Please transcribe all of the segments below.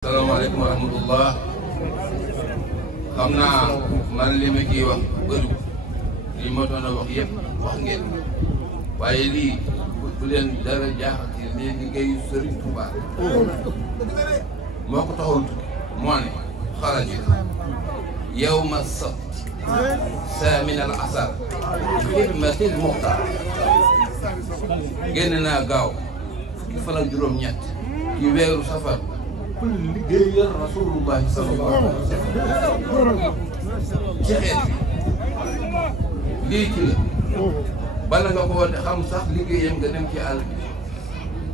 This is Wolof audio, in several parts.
Assalamualaikum warahmatullah. Xam naa man li ma ciy wax bëri li ma doon wax yëpp wax ngeen waaye lii bu leen dara jaaxal ci liggéeyu Sëriñ Tuubaa moo ko taxawul moo ne xaraja yawma sabt saamin al asar xidmatil muxtaar génn naa gaaw fukki fan ak juróom-ñett ci weeru safar liggéeyal Rasulullah sallallahu alayhi wa sallam ci xeet bi lii ci la bala nga ko xam sax liggéeyam nga dem ci àll bi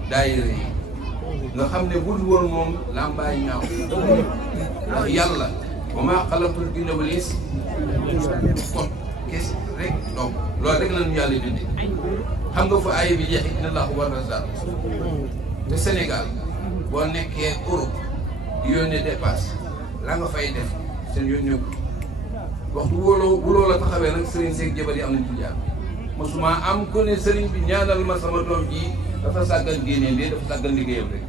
daayira yi nga xam ne bul woon moom làmbaay ñaaw ndax yàlla wa maa xalaqtul jinna wal insa kon kes rek donc loolu rek lañu yàlla bindee xam nga fa aaya bi jeex inna Allaaha huwa razzaaq te Sénégal boo nekkee Europe di yónnee dépasse la nga fay def seen yónnee ko waxtu bu loola taxawee nag sëriñ seeg jabar yi am nañ ci jaar mosuma am ko ne sëriñ bi ñaanal ma sama doom ji dafa sàggan génnee bi dafa sàggan liggéeyam rek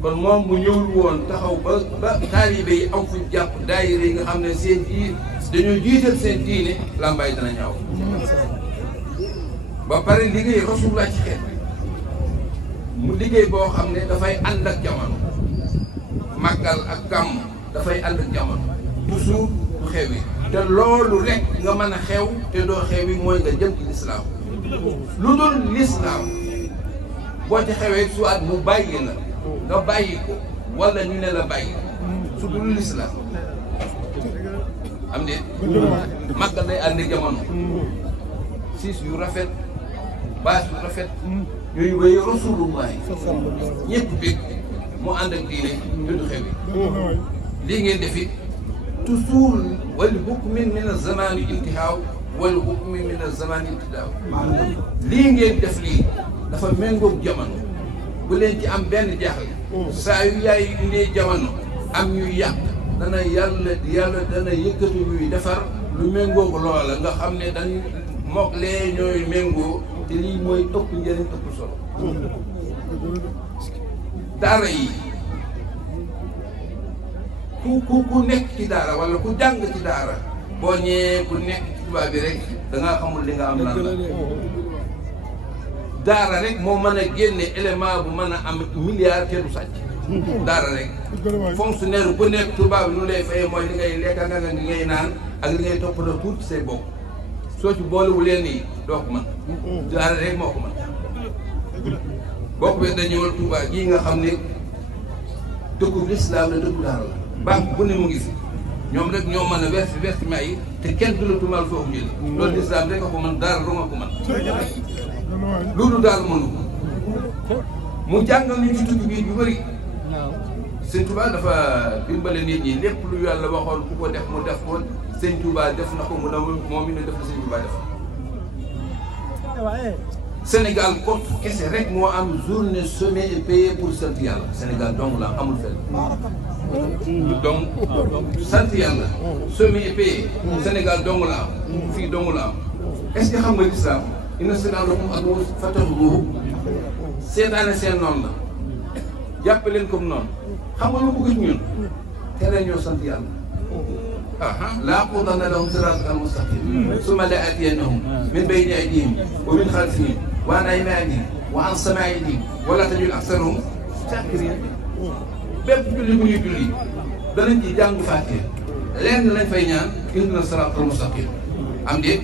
kon moom mu ñëwul woon taxaw ba taalibe yi am fuñ jàpp daayira yi nga xam ne seen diine dañoo jiital seen diine làmbaay dana ñaaw ba pare liggéey Rasulullah ci xeet mu liggéey boo xam ne dafay ànd ak jamono màggal ak gàmm dafay ànd ak jamono toujours du xew yi te loolu rek nga mën a xew te doo xew yi mooy nga jëm ci lislaam lu dul lislaam boo ci xewee soit mu bàyyi la nga bàyyi ko wala ñu ne la bàyyi su dul lislaam am de màggal day ànd ak jamono siis yu rafet baas yu rafet yooyu bay Rasulullah ñëpp bég mu ànd ak diine te du xew yi lii ngeen def it toujours wal hukmin min az-zamani intihaaw wal hukmin min az-zamani ibtidaaw lii ngeen def lii dafa méngoog jamono bu leen ci am benn jaaxle saa yu yaay indee jamono am ñuy yàq dana yàlla dana yëkkati ñuy defar lu méngoog loola nga xam ne dañ mook lee ñooy méngoo te lii mooy ëpp njëriñ ëpp solo daara yi ku nekk ci daara wala ku jàng ci daara boo ñëwee ku nekk ci tubaab bi rek da ngaa xamul li nga am lan la daara rek moo mën a génne élément bu mën a am milliard te du sàcc daara rek fonctionnaire bu nekk tubaab bi lu lay fayee mooy li ngay lekk nga li ngay naan ak li ngay toppatoo tuuti say bopp soo ci boolewu leen nii doo ko mën daara rek moo ko mën boo ko da ñëwal Touba gii nga xam ne dëkku lislaam la dëkku daara la banque bu ne mu ngi fi ñoom rek ñoo mën a verser versement yi te kenn du la tuumaal foofu jëli loolu lislaam rek a ko mën daara du nga ko mën loolu daal mënu mu jàngal ñu ci tukki bii yu bëri Sëñ Touba dafa dimbale nit ñi lépp lu yàlla waxoon ku ko def mu def ko Sëñ Touba def na ko mu ne moom mi ne def la Sëñ Touba def Sénégal kot kese rek moo am journée semée et payée pour sant yàlla Sénégal dong la amul fenn donc sant yàlla semée et payée Sénégal dong la am fii dong la am est-ce que xam nga l'islam inna shaytaana lakum aduwwun fattaxizuuhu seetaane seen noonu la jàppe leen comme noonu xam nga lu bëgg ci ñun tere ñoo sant yàlla laa aquudanna lahum siraatakal mustaqiim summa la'aatiyannahum min bayni aydiihim wa min xalfihim wa an aymaanihim wa an shamaa'ilihim wa laa tajidu aksarahum shaakiriin bépp julli bu ñuy julli danañ ci jàng Faatiha lenn lañ fay ñaan ihdina siraatal mustaqiim am déet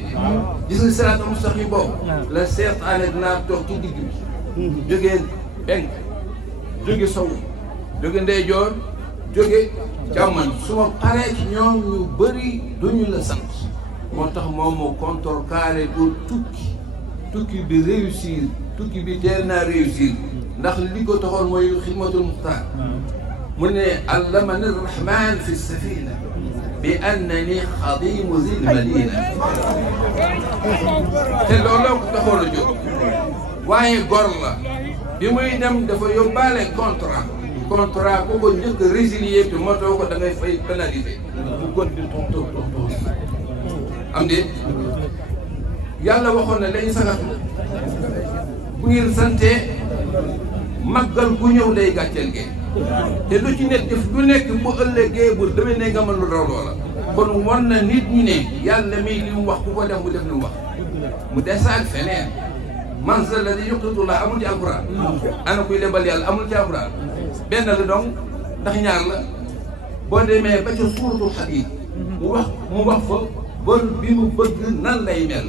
gis nga siraatal mustaqiim boobu la seetaane dinaa toog ci digg bi jógee penk jóge sow jóge ndeyjoor jóge càmmoñ su ma paree ci ñoom ñu bëri duñu la sant moo tax moom moo contrecarré du tukki bi réussir tukki bi teel naa réussir ndax li ko taxoon mooy xidmatul muxtaar mu ne allamani rahman fi safina bi annani xadimu zil madina te looloo ko taxoon a jóg waaye gor la bi muy dem dafa yóbbaale contrat ku ko njëkk a résilier te motoo ko da ngay fay pénalité bu kon di toog am de yàlla waxoon na dañu sagatu bu ngeen sante màggal bu ñëw day gàcceel ngeen te lu ci nekk def lu nekk bu ëllëgee bu demee ne nga mën lu raw loola kon war na nit ñi ne yàlla mi li mu wax ku ko def mu def li mu wax mu desaat feneen man sa la di yuqridu la amul ci alquran ana kuy lebal yàlla amul ci alquran benn la donc ndax ñaar la boo demee ba ca suuratul Hadiid mu wax fa bor bi mu bëgg nan lay mel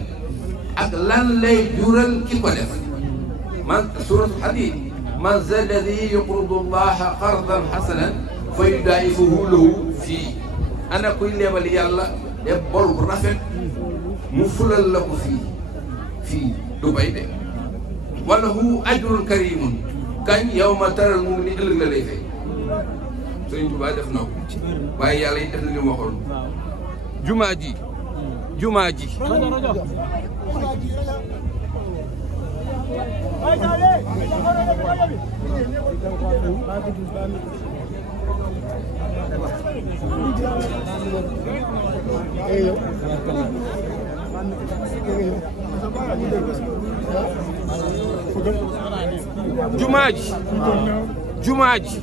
ak lan lay jural ki ko def man suuratul Hadiid man za alladi yuqridu llaha qardan hasanan fa yudaa'ifuhu lahu fii ana kuy lebal yàlla de bor bu rafet mu fulal la ko fii du bay de wala hu ajrun karimun kañ yawma taral mu'miniina ëllëg la lay fay Sëriñ Tuubaa def na ko waaye yàlla yi def na li mu waxoon jumaa ji jumaa ji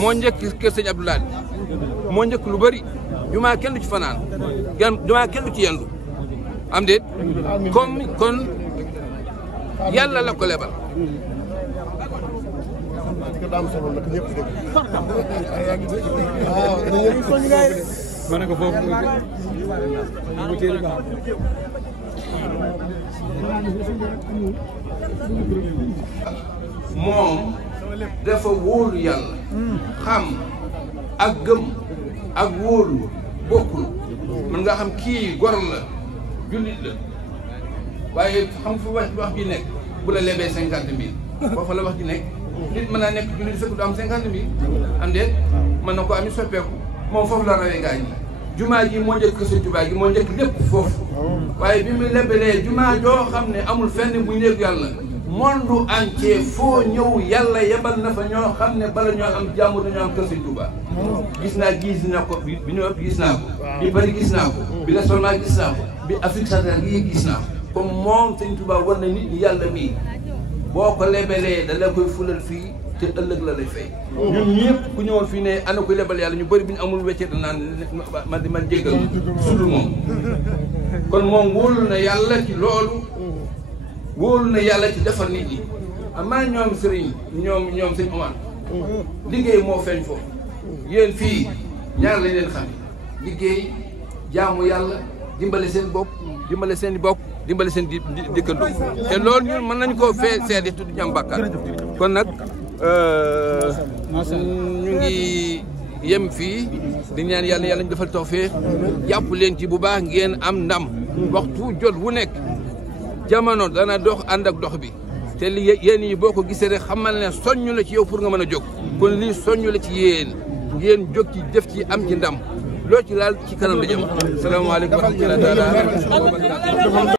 moo njëkk kër sëñ Abdoulaye moo njëkk lu bëri jumaa kenn du ci fanaan jumaa kenn du ci yendu am déet comme kon yàlla la ko lebal moom dafa wóolu yàlla xam ak gëm ak wóolu bokkul mën nga xam kii gor la jullit la waaye xam fu wax bi nekk bu la lebee 50 000 foofu la wax ji nekk nit mën naa nekk jullit fekk du am 50 000 am déet mën na ko am soppeeku moom foofu la rawee gaañ yi jumaa ji moo njëkk Sëñ Tuubaa gi moo njëkk lépp foofu waaye bi mu lebalee jumaa joo xam ne amul fenn bu néegu yàlla monde entier foo ñëw yàlla yebal na fa ñoo xam ne bala ñoo am jàmm dañoo am kër Sëñ Tuubaa gis naa ko bi ñu ëpp gis naa ko bi Paris gis naa ko bi Lesotho gis naa ko bi Afrique centrale gi gis naa ko comme moom Sëñ Tuubaa war na nit ñi yàlla mii boo ko lebalee da la koy fulal fii te ëllëg la lay fay ñun ñëpp ku ñëwoon fii ne ana koy lebal yàlla ñu bëri bi ñu amul weccee da naan man jéggal sudul moom kon moom wóolu na yàlla ci loolu wóolu na yàlla ci defar nit ñi amaa ñoom sëriñ ñoom sëñ Omar liggéey moo feeñ foofu yéen fii ñaar lañ leen xam liggéey jaamu yàlla dimbale seen bopp dimbale seen bokk dimbale seen dëkkandoo te loolu ñun mën nañu koo fee seede tudd ñu am bàkkaar kon nag ñu ngi yem fii di ñaan yàlla ñu defal tawfeex jàpp leen ci bu baax ngeen am ndam waxtu jot wu nekk jamono dana dox ànd ak dox bi te li yéen yi boo ko gisee rek xamal ne soññu la ci yow pour nga mën a jóg kon lii soññu la ci yéen ngeen jóg ci def ci am ci ndam loo ci laal ci kanam la jëm salaamaaleykum wa rahmatulah.